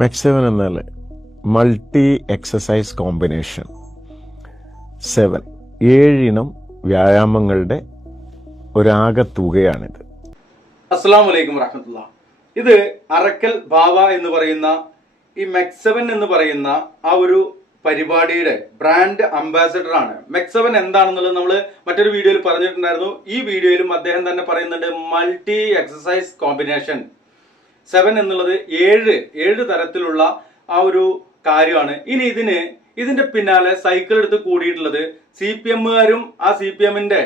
മെക്സ്7 എന്നാൽ multi exercise combination 7 ഏഴിനം വ്യായാമങ്ങളുടെ ഒരാകത്തുകയാണിത്. അസ്സലാമു അലൈക്കും വറഹ്മത്തുള്ളാഹി. ഇത് അറക്കൽ ബാവ എന്ന് പറയുന്ന ഈ മെക്സ്7 എന്ന് പറയുന്ന ആ ഒരു പരിപാടിയുടെ ബ്രാൻഡ് അംബാസഡർ ആണ്. മെക്സ്7 എന്താണെന്നുള്ളത് നമ്മൾ മറ്റൊരു വീഡിയോയിൽ പറഞ്ഞിട്ടുണ്ടായിരുന്നു. ഈ വീഡിയോയിലും അദ്ദേഹം തന്നെ പറയുന്നുണ്ട് മൾട്ടി എക്സസൈസ് കോമ്പിനേഷൻ 7 എന്നുള്ളത് ഏഴ് തരത്തിലുള്ള ആ ഒരു കാര്യമാണ്. ഇനി ഇതിന്റെ പിന്നാലെ സൈക്കിൾ എടുത്ത് കൂടിയിട്ടുള്ളത് CPM-കാരും ആ CPM-ന്റെ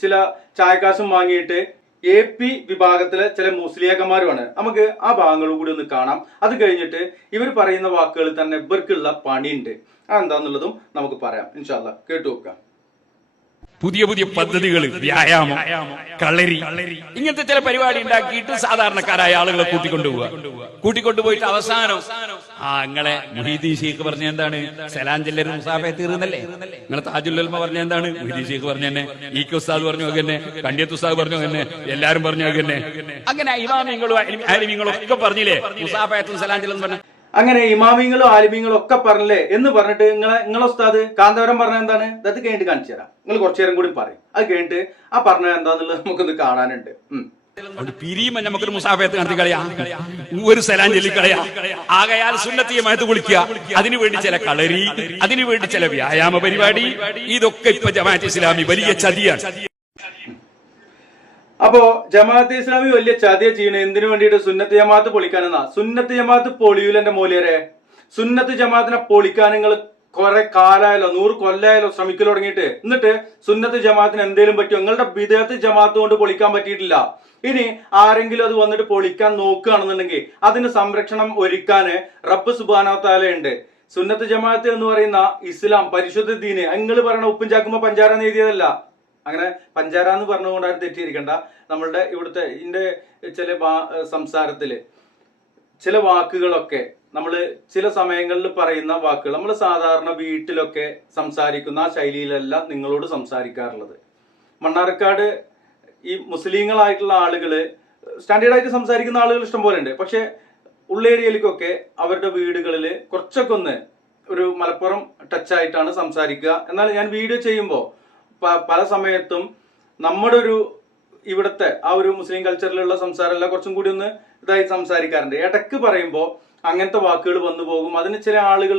ചില ചായക്കാശും വാങ്ങിയിട്ട് AP വിഭാഗത്തിലെ ചില മുസ്ലിയാക്കന്മാരുമാണ്. നമുക്ക് ആ ഭാഗങ്ങൾ കൂടി ഒന്ന് കാണാം. അത് കഴിഞ്ഞിട്ട് ഇവർ പറയുന്ന വാക്കുകളിൽ തന്നെ ഇവർക്കുള്ള പണിയുണ്ട്. അതെന്താന്നുള്ളതും നമുക്ക് പറയാം. ഇൻഷാ അല്ലാഹ് കേട്ടു നോക്കാം. പുതിയ പുതിയ പദ്ധതികൾ, വ്യായാമം, കളരി, ഇങ്ങനത്തെ ചില പരിപാടി ഉണ്ടാക്കിയിട്ട് സാധാരണക്കാരായ ആളുകളെ കൂട്ടിക്കൊണ്ടുപോയിട്ട് അവസാനം നിങ്ങളെ മുഹീദ്ദീൻ ശൈഖ് പറഞ്ഞ എന്താണ്, സലാഞ്ചല്ലർ മുസാഫെ തീർന്നല്ലേ, നിങ്ങളെ താജുൽ ഉലമ പറഞ്ഞ എന്താണ്, മുഹീദ്ദീൻ ശൈഖ് പറഞ്ഞ തന്നെ, ഈക്ക ഉസ്താദ് പറഞ്ഞു തന്നെ, കണ്ടിയത്ത് ഉസ്താദ് പറഞ്ഞു തന്നെ, എല്ലാരും പറഞ്ഞു തന്നെ. അങ്ങനെ ഇമാമിങ്ങളും ആലിമീങ്ങളും ഒക്കെ പറഞ്ഞില്ലേ മുസാഫത്തും സലാഞ്ചലും പറഞ്ഞ. അങ്ങനെ ഇമാമിങ്ങളും ആലിമീങ്ങളും ഒക്കെ പറഞ്ഞില്ലേ എന്ന് പറഞ്ഞിട്ട് നിങ്ങളെ ഉസ്താദ് കാന്തപുരം പറഞ്ഞ എന്താണ്, അത് കഴിഞ്ഞിട്ട് കാണിച്ചു തരാം. നിങ്ങൾ കുറച്ചു നേരം കൂടി പറയും. അത് കഴിഞ്ഞിട്ട് ആ പറഞ്ഞ എന്താന്നുള്ളത് നമുക്കൊന്ന് കാണാനുണ്ട്. പിരിയുമ്പോ നമുക്കൊരു മുസാഫത്ത് നടത്തി കളയാ, ഒരു സലാം ചൊല്ലി കളയാ. ആകയാൽ സുന്നത്തിയമായിട്ട് കുളിക്കുക, അതിനുവേണ്ടി ചില കളരി, അതിനുവേണ്ടി ചില വ്യായാമ പരിപാടി, ഇതൊക്കെ ഇപ്പൊ ജമാഅത്ത് ഇസ്ലാമി വലിയ ചതിയാണ്. അപ്പോ ജമാഅത്ത് ഇസ്ലാമി വലിയ ചതിയ ചെയ്യണ എന്തിനു വേണ്ടിയിട്ട്? സുന്നത്ത് ജമാഅത്ത് പൊളിക്കാനെന്നാ. സുന്നത്ത് ജമാഅത്ത് പൊളിയൂലെന്റെ മൂല്യരെ. സുന്നത്ത് ജമാഅത്തിനെ പൊളിക്കാൻ നിങ്ങൾ കുറെ കാലായാലോ 100 കൊല്ലായാലോ ശ്രമിക്കൽ തുടങ്ങിയിട്ട്. എന്നിട്ട് സുന്നത്ത് ജമാഅത്തിന് എന്തേലും പറ്റുമോ? നിങ്ങളുടെ ബിദഅത്ത് ജമാഅത്ത് കൊണ്ട് പൊളിക്കാൻ പറ്റിയിട്ടില്ല. ഇനി ആരെങ്കിലും അത് വന്നിട്ട് പൊളിക്കാൻ നോക്കുകയാണെന്നുണ്ടെങ്കിൽ അതിന് സംരക്ഷണം ഒരുക്കാൻ റബ്ബ് സുബ്ഹാനഹു വ തആല ഉണ്ട്. സുന്നത്ത് ജമാഅത്ത് എന്ന് പറയുന്ന ഇസ്ലാം പരിശുദ്ധ ദീന് നിങ്ങൾ പറയണ ഉപ്പും ചാക്കുമ്പോ പഞ്ചാര എഴുതിയതല്ല. അങ്ങനെ പഞ്ചാര എന്ന് പറഞ്ഞുകൊണ്ട് ആരും തെറ്റിയിരിക്കണ്ട. നമ്മളുടെ ഇവിടുത്തെ ഇതിന്റെ ചില സംസാരത്തില് ചില വാക്കുകളൊക്കെ നമ്മൾ ചില സമയങ്ങളിൽ പറയുന്ന വാക്കുകൾ നമ്മൾ സാധാരണ വീട്ടിലൊക്കെ സംസാരിക്കുന്ന ആ ശൈലിയിലല്ല നിങ്ങളോട് സംസാരിക്കാറുള്ളത്. മണ്ണാർക്കാട് ഈ മുസ്ലിങ്ങളായിട്ടുള്ള ആളുകള് സ്റ്റാൻഡേർഡായിട്ട് സംസാരിക്കുന്ന ആളുകൾ ഇഷ്ടം പോലെ ഉണ്ട്. പക്ഷെ ഉള്ളേരിയയിലേക്കൊക്കെ അവരുടെ വീടുകളിൽ കുറച്ചൊക്കെ ഒന്ന് ഒരു മലപ്പുറം ടച്ചായിട്ടാണ് സംസാരിക്കുക. എന്നാൽ ഞാൻ വീഡിയോ ചെയ്യുമ്പോൾ പല സമയത്തും നമ്മുടെ ഒരു ഇവിടുത്തെ ആ ഒരു മുസ്ലിം കൾച്ചറിലുള്ള സംസാരമല്ല, കുറച്ചും കൂടി ഒന്ന് ഇതായി സംസാരിക്കാറുണ്ട്. ഇടക്ക് പറയുമ്പോൾ അങ്ങനത്തെ വാക്കുകൾ വന്നു പോകും. അതിന് ചില ആളുകൾ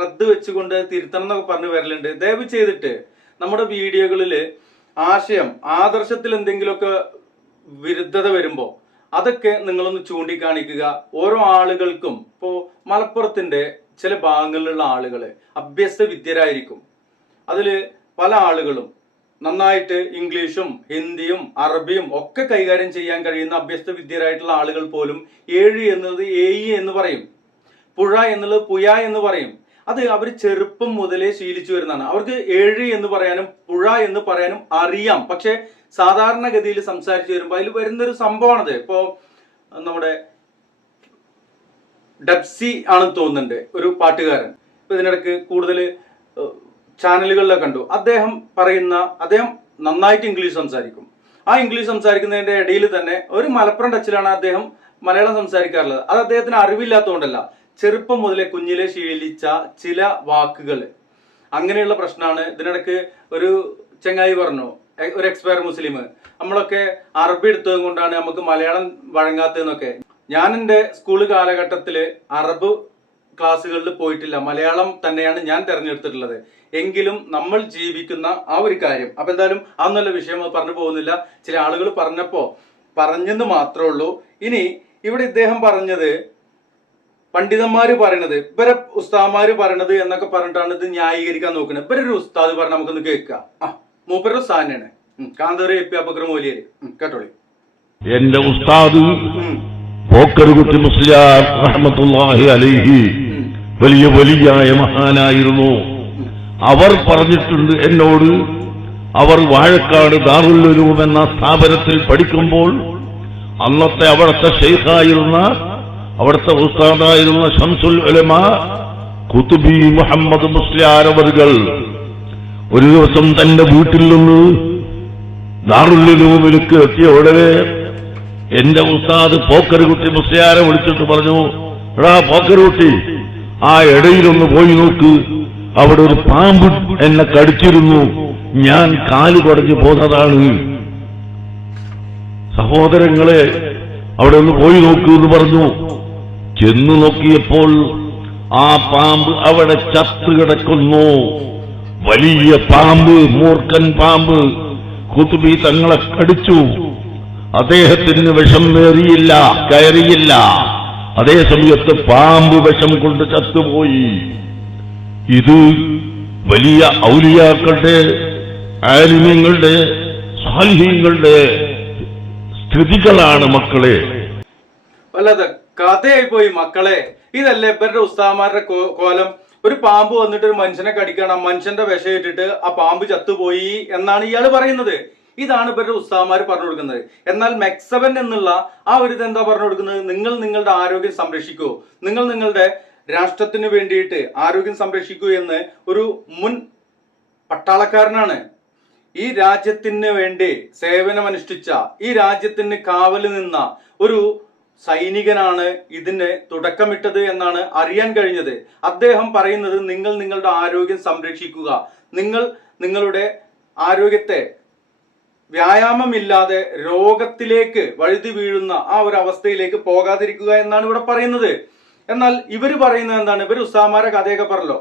റദ്ദ് വെച്ചുകൊണ്ട് തിരുത്തണം എന്നൊക്കെ പറഞ്ഞു വരലുണ്ട്. ദയവ് ചെയ്തിട്ട് നമ്മുടെ വീഡിയോകളിൽ ആദർശത്തിൽ എന്തെങ്കിലുമൊക്കെ വിരുദ്ധത വരുമ്പോൾ അതൊക്കെ നിങ്ങളൊന്ന് ചൂണ്ടിക്കാണിക്കുക. ഓരോ ആളുകൾക്കും ഇപ്പോ മലപ്പുറത്തിന്റെ ചില ഭാഗങ്ങളിലുള്ള ആളുകൾ അഭ്യസ്ത വിദ്യരായിരിക്കും. അതില് പല ആളുകളും നന്നായിട്ട് ഇംഗ്ലീഷും ഹിന്ദിയും അറബിയും ഒക്കെ കൈകാര്യം ചെയ്യാൻ കഴിയുന്ന അഭ്യസ്ത വിദ്യരായിട്ടുള്ള ആളുകൾ പോലും 7 എന്നത് ഏയി എന്ന് പറയും, പുഴ എന്നുള്ളത് പുയ എന്ന് പറയും. അത് അവർ ചെറുപ്പം മുതലേ ശീലിച്ചു വരുന്നതാണ്. അവർക്ക് 7 എന്ന് പറയാനും പുഴ എന്ന് പറയാനും അറിയാം. പക്ഷെ സാധാരണഗതിയിൽ സംസാരിച്ചു വരുമ്പോൾ അതിൽ വരുന്നൊരു സംഭവമാണത്. ഇപ്പോ നമ്മുടെ ഡബ്സി ആണെന്ന് തോന്നുന്നുണ്ട്, ഒരു പാട്ടുകാരൻ. ഇപ്പൊ ഇതിനിടക്ക് കൂടുതൽ ചാനലുകളിലൊക്കെ കണ്ടു. അദ്ദേഹം നന്നായിട്ട് ഇംഗ്ലീഷ് സംസാരിക്കും. ആ ഇംഗ്ലീഷ് സംസാരിക്കുന്നതിന്റെ ഇടയിൽ തന്നെ ഒരു മലപ്പുറം ടച്ചിലാണ് അദ്ദേഹം മലയാളം സംസാരിക്കാറുള്ളത്. അത് അദ്ദേഹത്തിന് അറിവില്ലാത്തതുകൊണ്ടല്ല, ചെറുപ്പം മുതലേ കുഞ്ഞിലെ ശീലിച്ച ചില വാക്കുകൾ അങ്ങനെയുള്ള പ്രശ്നമാണ്. ഇതിനിടക്ക് ഒരു ചങ്ങായി പറഞ്ഞു, ഒരു എക്സ്പയർ മുസ്ലിം, നമ്മളൊക്കെ അറബി എടുത്തത് കൊണ്ടാണ് നമുക്ക് മലയാളം വഴങ്ങാത്തതെന്നൊക്കെ. ഞാൻ എൻ്റെ സ്കൂൾ കാലഘട്ടത്തില് അറബ് ക്ലാസ്സുകളിൽ പോയിട്ടില്ല, മലയാളം തന്നെയാണ് ഞാൻ തെരഞ്ഞെടുത്തിട്ടുള്ളത്. എങ്കിലും നമ്മൾ ജീവിക്കുന്ന ആ ഒരു കാര്യം, അപ്പൊ എന്തായാലും അതൊന്നല്ല വിഷയം, പറഞ്ഞു പോകുന്നില്ല. ചില ആളുകൾ പറഞ്ഞെന്ന് മാത്രമേ ഉള്ളൂ. ഇനി ഇവിടെ ഇദ്ദേഹം പറഞ്ഞത് പണ്ഡിതന്മാര് പറയണത്, ഇവരെ ഉസ്താദ്മാര് പറയണത് എന്നൊക്കെ പറഞ്ഞിട്ടാണ് ഇത് ന്യായീകരിക്കാൻ നോക്കുന്നത്. ഇവരൊരു ഉസ്താദ് പറഞ്ഞ നമുക്കൊന്ന് കേൾക്കാം. മൂപ്പരുടെ ഉസ്താദാണ് കാന്തപുരം AP അബൂബക്കർ മൗലവി. കേട്ടോളി. എന്റെ ഉസ്താദ് പോക്കറുകുട്ടി മുസ്ലിയാർ റഹ്മത്തുള്ളാഹി അലൈഹി വലിയായ മഹാനായിരുന്നു. അവർ പറഞ്ഞിട്ടുണ്ട് എന്നോട്, അവർ വാഴക്കാട് ദാറുൽ ഉലൂം എന്ന സ്ഥാപനത്തിൽ പഠിക്കുമ്പോൾ അന്നത്തെ അവിടുത്തെ ഷെയ്ഖായിരുന്ന, അവിടുത്തെ ഉസ്താദായിരുന്ന ശംസുൽ ഉലമ ഖുതുബി മുഹമ്മദ് മുസ്ലിയാർ അവർകൾ ഒരു ദിവസം തന്റെ വീട്ടിൽ നിന്ന് ദാറുൽ ഉലൂമിലേക്ക് എത്തിയ ഉടനെ എന്റെ ഉസ്താദ് പോക്കറുകുട്ടി മുസ്ലിയാരെ വിളിച്ചിട്ട് പറഞ്ഞു, എടാ പോക്കരോട്ടി, ആ ഇടയിലൊന്ന് പോയി നോക്ക്, അവിടെ ഒരു പാമ്പ് എന്നെ കടിച്ചിരുന്നു, ഞാൻ കാല് പടഞ്ഞു പോന്നതാണ്. സഹോദരങ്ങളെ, അവിടെ ഒന്ന് പോയി നോക്കൂ എന്ന് പറഞ്ഞു. ചെന്നു നോക്കിയപ്പോൾ ആ പാമ്പ് അവിടെ ചത്തുകിടക്കുന്നു. വലിയ പാമ്പ്, മൂർഖൻ പാമ്പ് ഖുതുബി തങ്ങളെ കടിച്ചു. അദ്ദേഹത്തിന് വിഷം കയറിയില്ല. അതേ സമയത്ത് പാമ്പ് വിഷം കൊണ്ട് ചത്തുപോയി. ഇത് വലിയ ഔലിയാക്കളുടെ, ആലിമീങ്ങളുടെ, സാലിഹീങ്ങളുടെ സ്ഥിതികളാണ് മക്കളെ. വല്ലാതെ കഥയായി പോയി മക്കളെ. ഇതല്ലേ ഇവരുടെ ഉസ്താദന്മാരുടെ കോലം? ഒരു പാമ്പ് വന്നിട്ട് ഒരു മനുഷ്യനെ കടിക്കണം, മനുഷ്യന്റെ വിഷം ഇട്ടിട്ട് ആ പാമ്പ് ചത്തുപോയി എന്നാണ് ഇയാൾ പറയുന്നത്. ഇതാണ് ഇവരുടെ ഉസ്താദന്മാർ പറഞ്ഞു കൊടുക്കുന്നത്. എന്നാൽ മെക്സവൻ എന്നുള്ള ആ ഒരു എന്താ പറഞ്ഞു കൊടുക്കുന്നത്? നിങ്ങൾ നിങ്ങളുടെ ആരോഗ്യം സംരക്ഷിക്കൂ, നിങ്ങൾ നിങ്ങളുടെ രാഷ്ട്രത്തിന് വേണ്ടിയിട്ട് ആരോഗ്യം സംരക്ഷിക്കൂ എന്ന് ഒരു മുൻ പട്ടാളക്കാരനാണ്. ഈ രാജ്യത്തിന് വേണ്ടി സേവനമനുഷ്ഠിച്ച, ഈ രാജ്യത്തിന് കാവൽ നിന്ന ഒരു സൈനികനാണ് ഇതിന് തുടക്കമിട്ടത് എന്നാണ് അറിയാൻ കഴിഞ്ഞത്. അദ്ദേഹം പറയുന്നത് നിങ്ങൾ നിങ്ങളുടെ ആരോഗ്യം സംരക്ഷിക്കുക, നിങ്ങൾ നിങ്ങളുടെ ആരോഗ്യത്തെ വ്യായാമമില്ലാതെ രോഗത്തിലേക്ക് വഴുതി വീഴുന്ന ആ ഒരു അവസ്ഥയിലേക്ക് പോകാതിരിക്കുക എന്നാണ് ഇവിടെ പറയുന്നത്. എന്നാൽ ഇവർ പറയുന്നത് എന്താണ്? ഇവർ ഉസ്താദന്മാരെ കഥയൊക്കെ പറഞ്ഞല്ലോ.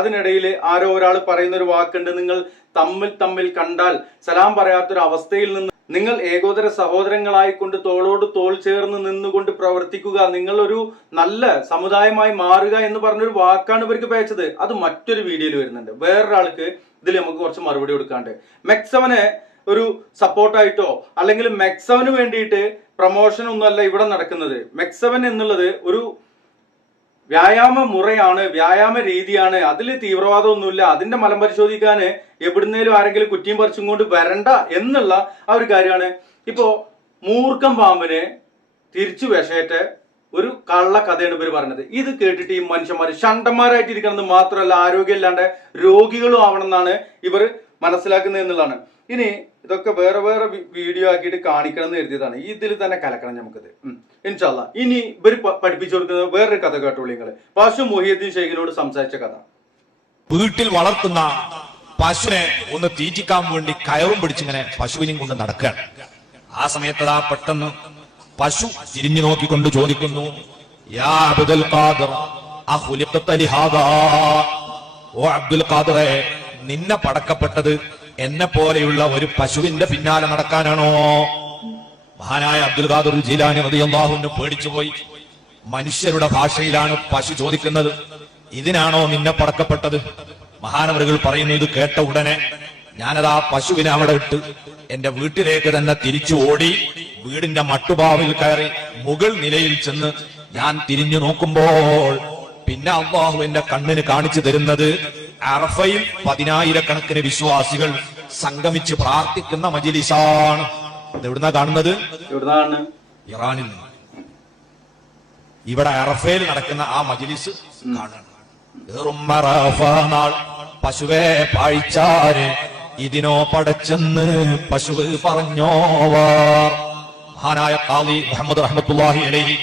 അതിനിടയിൽ ആരോ ഒരാൾ പറയുന്ന ഒരു വാക്കുണ്ട്, നിങ്ങൾ തമ്മിൽ കണ്ടാൽ സലാം പറയാത്തൊരു അവസ്ഥയിൽ നിന്ന് നിങ്ങൾ ഏകോദര സഹോദരങ്ങളായിക്കൊണ്ട് തോളോട് തോൾ ചേർന്ന് നിന്നുകൊണ്ട് പ്രവർത്തിക്കുക, നിങ്ങൾ ഒരു നല്ല സമുദായമായി മാറുക എന്ന് പറഞ്ഞൊരു വാക്കാണ് ഇവർക്ക് പേച്ചത്. അത് മറ്റൊരു വീഡിയോയിൽ വരുന്നുണ്ട്. വേറൊരാൾക്ക് ഇതിൽ നമുക്ക് കുറച്ച് മറുപടി കൊടുക്കാണ്ട്. മെക്സവന് ഒരു സപ്പോർട്ടായിട്ടോ അല്ലെങ്കിൽ മെക്സവന് വേണ്ടിയിട്ട് പ്രൊമോഷൻ ഒന്നുമല്ല ഇവിടെ നടക്കുന്നത്. മെക്സവൻ എന്നുള്ളത് ഒരു വ്യായാമ മുറയാണ്, വ്യായാമ രീതിയാണ്. അതിൽ തീവ്രവാദമൊന്നുമില്ല. അതിന്റെ മലം പരിശോധിക്കാൻ എവിടുന്നേലും ആരെങ്കിലും കുറ്റിയും പറിച്ചും കൊണ്ട് വരണ്ട എന്നുള്ള ആ ഒരു കാര്യമാണ്. ഇപ്പോ മൂർഖം പാമ്പിനെ തിരിച്ചു വിഷയേറ്റ ഒരു കള്ള കഥയാണ് ഇവർ പറഞ്ഞത്. ഇത് കേട്ടിട്ട് ഈ മനുഷ്യന്മാർ ഷണ്ടന്മാരായിട്ടിരിക്കണമെന്ന് മാത്രമല്ല, ആരോഗ്യമില്ലാണ്ട് രോഗികളും ആവണമെന്നാണ് ഇവർ മനസ്സിലാക്കുന്നത് എന്നുള്ളതാണ്. ഇനി ഇതൊക്കെ വേറെ വീഡിയോ ആക്കിയിട്ട് കാണിക്കണം എന്ന് കരുതിയതാണ്. ഇതിൽ തന്നെ കലക്കണം നമുക്കിത് ഇൻഷാല്ലാ. ഇനി ഇവർ പഠിപ്പിച്ചു കൊടുക്കുന്നത് വേറൊരു കഥ കേട്ടോളൂ നിങ്ങള്. പശു മുഹിയുദ്ദീൻ ഷെയ്ഖിനോട് സംസാരിച്ച കഥ. വീട്ടിൽ വളർത്തുന്ന പശുവിനെ ഒന്ന് തീറ്റിക്കാൻ വേണ്ടി കയറും പിടിച്ചിങ്ങനെ പശുവിനെയും കൊണ്ട് നടക്കുകയാണ്. ആ സമയത്ത് പെട്ടെന്ന് പശു തിരിഞ്ഞു നോക്കിക്കൊണ്ട് ചോദിക്കുന്നു, യാ അബ്ദുൽ ഖാദിർ അഖുലിഖത ലിഹാദാ, ഓ അബ്ദുൽ ഖാദിറെ, നിന്നെ പടക്കപ്പെട്ടത് എന്നെ പോലെയുള്ള ഒരു പശുവിന്റെ പിന്നാലെ നടക്കാനാണോ? മഹാനായ അബ്ദുൽ ഖാദിർ ജീലാനി റളിയല്ലാഹു അൻഹു പേടിച്ചുപോയി. മനുഷ്യരുടെ ഭാഷയിലാണ് പശു ചോദിക്കുന്നത്, ഇതിനാണോ നിന്നെ പടക്കപ്പെട്ടത്? മഹാനവറുകൾ പറയുന്നു, ഇത് കേട്ട ഉടനെ ഞാനതാ പശുവിനെ അവിടെ ഇട്ട് എന്റെ വീട്ടിലേക്ക് തന്നെ തിരിച്ചു ഓടി വീടിന്റെ മട്ടുപാവിൽ കയറി മുകൾ നിലയിൽ ചെന്ന് ഞാൻ തിരിഞ്ഞു നോക്കുമ്പോൾ പിന്നെ അല്ലാഹു എന്റെ കണ്ണിന് കാണിച്ചു തരുന്നത് അറഫയിൽ 10,000-കണക്കിന് വിശ്വാസികൾ സംഗമിച്ച് പ്രാർത്ഥിക്കുന്ന മജ്ലിസാണ്. എവിടുന്നാ കാണുന്നത്? ഇറാനിൽ നിന്ന്. ഇവിടെ അറഫയിൽ നടക്കുന്ന ആ മജ്ലിസ് കാണണം. പശുവേ പാഴിച്ചാര് ഇതിനോ പടച്ചെന്ന് പശുവ് പറഞ്ഞോവാർ. മഹാനായ ഖാദി മുഹമ്മദ് റഹ്മത്തുള്ളാഹി അലൈഹി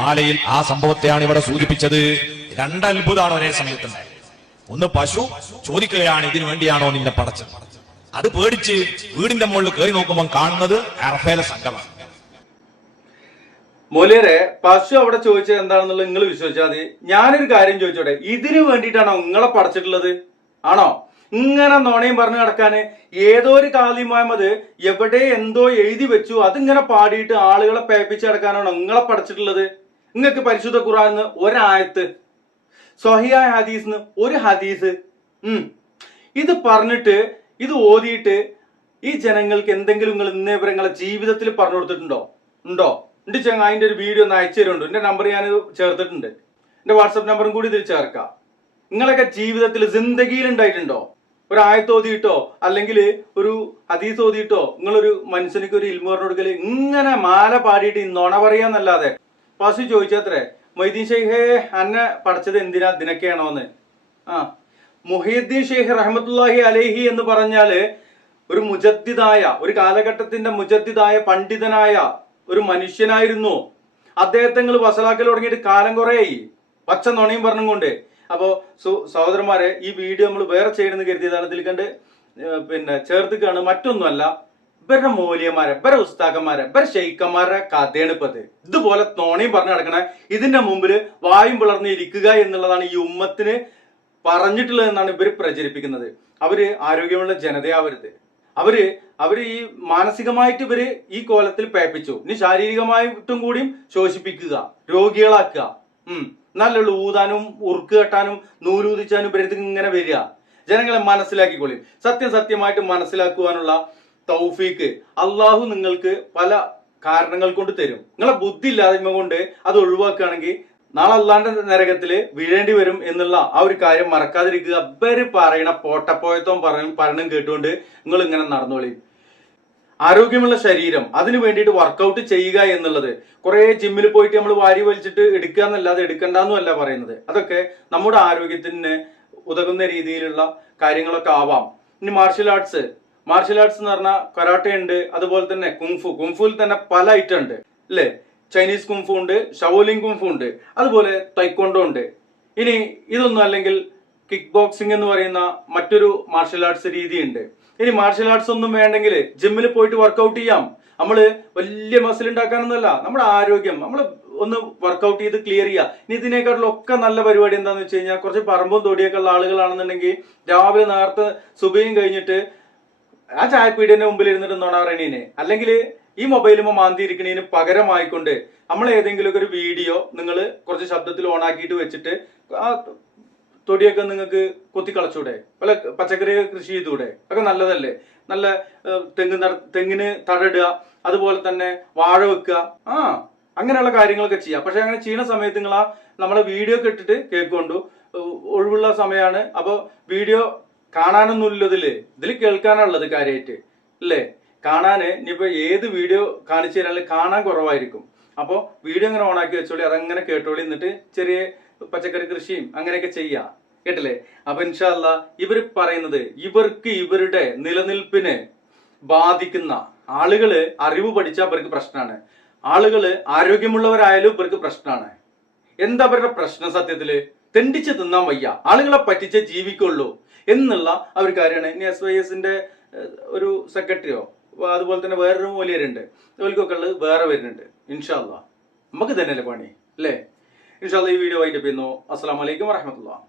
മാലയിൽ ആ സംഭവത്തെയാണ് ഇവിടെ സൂചിപ്പിച്ചത്. രണ്ട് അത്ഭുതമാണ് ഒരേ സമയത്തുണ്ടായത്. ഒന്ന്, പശു ചോദിക്കുകയാണ്, ഇതിനു വേണ്ടിയാണോ നിന്നെ പടച്ചത്? അത് പേടിച്ച് വീടിന്റെ മുകളിൽ കയറി നോക്കുമ്പോൾ കാണുന്നത് അറഫയിലെ സംഘമാണ്. മൊലേരെ, പശു അവിടെ ചോദിച്ചത് എന്താണെന്നുള്ളത് നിങ്ങൾ വിശ്വസിച്ചാൽ മതി. ഞാനൊരു കാര്യം ചോദിച്ചോട്ടെ, ഇതിനു വേണ്ടിയിട്ടാണോ നിങ്ങളെ പടച്ചിട്ടുള്ളത്? ആണോ? ഇങ്ങനെ നുണയും പറഞ്ഞു കിടക്കാന് ഏതോ ഒരു കാലി മുഹമ്മദ് എവിടെ എന്തോ എഴുതി വെച്ചു, അതിങ്ങനെ പാടിയിട്ട് ആളുകളെ പേപ്പിച്ച് കിടക്കാനാണോ നിങ്ങളെ പടച്ചിട്ടുള്ളത്? നിങ്ങൾക്ക് പരിശുദ്ധ ഖുർആനിന്ന് ഒരായത്ത്, സ്വഹിയായ ഹദീസിന് ഒരു ഹദീസ്, ഇത് പറഞ്ഞിട്ട് ഇത് ഓതിയിട്ട് ഈ ജനങ്ങൾക്ക് എന്തെങ്കിലും നിങ്ങൾ ഇന്നേ വരെ നിങ്ങളെ ജീവിതത്തിൽ പറഞ്ഞു കൊടുത്തിട്ടുണ്ടോ? ഉണ്ടോ? എന്റെ ചങ്ങ അതിന്റെ ഒരു വീഡിയോ ഒന്ന് അയച്ചു തരുന്നുണ്ട്. എന്റെ നമ്പർ ഞാൻ ചേർത്തിട്ടുണ്ട്. എന്റെ വാട്സപ്പ് നമ്പറും കൂടി ഇതിൽ ചേർക്കാം. നിങ്ങളൊക്കെ ജീവിതത്തിൽ ജിന്ദഗിയിൽ ഉണ്ടായിട്ടുണ്ടോ? ഒരു ആയത്ത് ഓതിയിട്ടോ അല്ലെങ്കിൽ ഒരു ഹദീസ് ഓതിയിട്ടോ നിങ്ങളൊരു മനുഷ്യനിക്ക് ഒരു ഇൽമു പറഞ്ഞു കൊടുക്കല് ഇങ്ങനെ മാല പാടിയിട്ട് നുണ പറയാന്നല്ലാതെ? പശു ചോദിച്ചത്രേ, മൊയ്തീൻ ഷെയ്ഖേ അന്നെ പഠിച്ചത് എന്തിനാ ഇതിനൊക്കെയാണോന്ന്. മുഹിയുദ്ദീൻ ഷെയ്ഖ് റഹ്മത്തുള്ളാഹി അലൈഹി എന്ന് പറഞ്ഞാല് ഒരു മുജദ്ദിദായ, ഒരു കാലഘട്ടത്തിന്റെ മുജദ്ദിദായ പണ്ഡിതനായ ഒരു മനുഷ്യനായിരുന്നു. അദ്ദേഹത്തെ നിങ്ങൾ വസലാക്കൽ തുടങ്ങിയിട്ട് കാലം കുറേയായി, പച്ച നുണയും പറഞ്ഞും കൊണ്ട്. അപ്പോ സഹോദരന്മാരെ, ഈ വീഡിയോ നമ്മൾ വേറെ ചെയ്യണമെന്ന് കരുതിയതാണ്. ഇതിൽ കണ്ട് ചേർത്തിക്കാണ്, മറ്റൊന്നുമല്ല. ഇവരുടെ മൂല്യന്മാരെ, ഇവരെ ഉസ്താക്കന്മാരെ, ഇവരെ ഷെയ്ക്കന്മാരുടെ കഥയാണ് ഇപ്പത്. ഇതുപോലെ നോണയും പറഞ്ഞു നടക്കണേ. ഇതിന്റെ മുമ്പിൽ വായും പിളർന്ന് ഇരിക്കുക എന്നുള്ളതാണ് ഈ ഉമ്മത്തിന് പറഞ്ഞിട്ടുള്ളത് എന്നാണ് ഇവർ പ്രചരിപ്പിക്കുന്നത്. അവര് ആരോഗ്യമുള്ള ജനതയാവരുത്. അവര് ഈ മാനസികമായിട്ട് ഇവര് ഈ കോലത്തിൽ പേപ്പിച്ചു. ഇനി ശാരീരികമായിട്ടും കൂടിയും ശോഷിപ്പിക്കുക, രോഗികളാക്കുക. നല്ലുള്ള ഊതാനും ഉറുക്ക് കെട്ടാനും നൂലൂതിച്ചാനും ഇവരത് ഇങ്ങനെ വരിക. ജനങ്ങളെ മനസ്സിലാക്കിക്കൊള്ളി. സത്യമായിട്ട് മനസ്സിലാക്കുവാനുള്ള തൗഫീക്ക് അള്ളാഹു നിങ്ങൾക്ക് പല കാരണങ്ങൾ കൊണ്ട് തരും. നിങ്ങളെ ബുദ്ധി ഇല്ലായ്മ കൊണ്ട് അത് ഒഴിവാക്കുകയാണെങ്കിൽ നാളെ അള്ളാന്റെ നരകത്തില് വീഴേണ്ടി വരും എന്നുള്ള ആ ഒരു കാര്യം മറക്കാതിരിക്കുക. ഇവര് പറയണ പോട്ടപ്പോയത്തോം പറയണം കേട്ടുകൊണ്ട് നിങ്ങൾ ഇങ്ങനെ നടന്നോളി. ആരോഗ്യമുള്ള ശരീരം, അതിന് വേണ്ടിയിട്ട് വർക്കൗട്ട് ചെയ്യുക എന്നുള്ളത് കുറെ ജിമ്മിൽ പോയിട്ട് നമ്മൾ വാരി വലിച്ചിട്ട് എടുക്കുക എന്നല്ലാതെ എടുക്കണ്ടെന്നല്ല പറയുന്നത്. അതൊക്കെ നമ്മുടെ ആരോഗ്യത്തിന് ഉതകുന്ന രീതിയിലുള്ള കാര്യങ്ങളൊക്കെ ആവാം. ഇനി മാർഷ്യൽ ആർട്സ് എന്ന് പറഞ്ഞാൽ കരാട്ടെ ഉണ്ട്, അതുപോലെ തന്നെ കുംഫുവിൽ തന്നെ പല ഐറ്റം ഉണ്ട് അല്ലേ. ചൈനീസ് കുംഫു ഉണ്ട്, ഷവോലിംഗ് കുംഫു ഉണ്ട്, അതുപോലെ തൈക്കോണ്ടോ ഉണ്ട്. ഇനി ഇതൊന്നും അല്ലെങ്കിൽ കിക്ക് ബോക്സിംഗ് എന്ന് പറയുന്ന മറ്റൊരു മാർഷ്യൽ ആർട്സ് രീതി ഉണ്ട്. ഇനി മാർഷ്യൽ ആർട്സ് ഒന്നും വേണ്ടെങ്കിൽ ജിമ്മിൽ പോയിട്ട് വർക്കൗട്ട് ചെയ്യാം. നമ്മള് വലിയ മസിൽ ഉണ്ടാക്കാനൊന്നുമല്ല, നമ്മുടെ ആരോഗ്യം നമ്മൾ ഒന്ന് വർക്കൗട്ട് ചെയ്ത് ക്ലിയർ ചെയ്യുക. ഇനി ഇതിനേക്കാട്ടിലൊക്കെ നല്ല പരിപാടി എന്താണെന്ന് വെച്ച് കഴിഞ്ഞാൽ, കുറച്ച് പറമ്പും തൊടിയൊക്കെ ഉള്ള ആളുകളാണെന്നുണ്ടെങ്കിൽ രാവിലെ നേരത്തെ സുബഹിയും കഴിഞ്ഞിട്ട് ആ ചായപ്പീടിന്റെ മുമ്പിൽ ഇരുന്നിട്ട് നോണ പറയണീന്, അല്ലെങ്കിൽ ഈ മൊബൈലുമ്പോൾ മാന്തിയിരിക്കണീന് പകരമായിക്കൊണ്ട് നമ്മൾ ഏതെങ്കിലുമൊക്കെ ഒരു വീഡിയോ നിങ്ങൾ കുറച്ച് ശബ്ദത്തിൽ ഓണാക്കിയിട്ട് വെച്ചിട്ട് ആ തൊടിയൊക്കെ നിങ്ങൾക്ക് കൊത്തിക്കളച്ചൂടെ, പല പച്ചക്കറി കൃഷി ചെയ്തൂടെ, ഒക്കെ നല്ലതല്ലേ. നല്ല തെങ്ങിന് തടയിടുക, അതുപോലെ തന്നെ വാഴ വെക്കുക, അങ്ങനെയുള്ള കാര്യങ്ങളൊക്കെ ചെയ്യാം. പക്ഷെ അങ്ങനെ ചെയ്യുന്ന സമയത്ത് നിങ്ങൾ നമ്മളെ വീഡിയോ ഒക്കെ ഇട്ടിട്ട് കേൾക്കൊണ്ടു. ഒഴിവുള്ള സമയമാണ്, അപ്പോൾ വീഡിയോ കാണാനൊന്നുമില്ല, ഇതിൽ കേൾക്കാനുള്ളത് കാര്യമായിട്ട് അല്ലേ. കാണാന് ഇനിയിപ്പോ ഏത് വീഡിയോ കാണിച്ചു തരാനും കാണാൻ കുറവായിരിക്കും. അപ്പോൾ വീഡിയോ ഇങ്ങനെ ഓണാക്കി വെച്ചോളി, അതങ്ങനെ കേട്ടോളി. എന്നിട്ട് ചെറിയ പച്ചക്കറി കൃഷിയും അങ്ങനെയൊക്കെ ചെയ്യാം, കേട്ടില്ലേ. അപ്പൊ ഇൻഷാ അല്ലാ ഇവർ പറയുന്നത് ഇവർക്ക് ഇവരുടെ നിലനിൽപ്പിനെ ബാധിക്കുന്ന ആളുകള് അറിവ് പഠിച്ചാൽ ഇവർക്ക് പ്രശ്നമാണ്, ആളുകള് ആരോഗ്യമുള്ളവരായാലും ഇവർക്ക് പ്രശ്നമാണ്. എന്താ അവരുടെ പ്രശ്നം? സത്യത്തില് തെണ്ടിച്ച് തിന്നാൻ വയ്യ, ആളുകളെ പറ്റിച്ച് ജീവിക്കുള്ളൂ എന്നുള്ള ആ ഒരു കാര്യമാണ്. ഇനി SYSന്റെ ഒരു സെക്രട്ടറിയോ അതുപോലെ തന്നെ വേറൊരു മൂല്യരുണ്ട്, ഇവർക്കൊക്കെ ഉള്ളത് വേറെ വരുന്നുണ്ട്. ഇൻഷാ അല്ലാ നമുക്ക് തന്നെയല്ലേ പണി അല്ലേ. ഇൻഷാ അല്ലാ ഈ വീഡിയോ വൈൻഡപ്പ് ചെയ്യുന്നു. അസ്സലാമു അലൈക്കും വറഹ്മത്തുള്ളാഹി.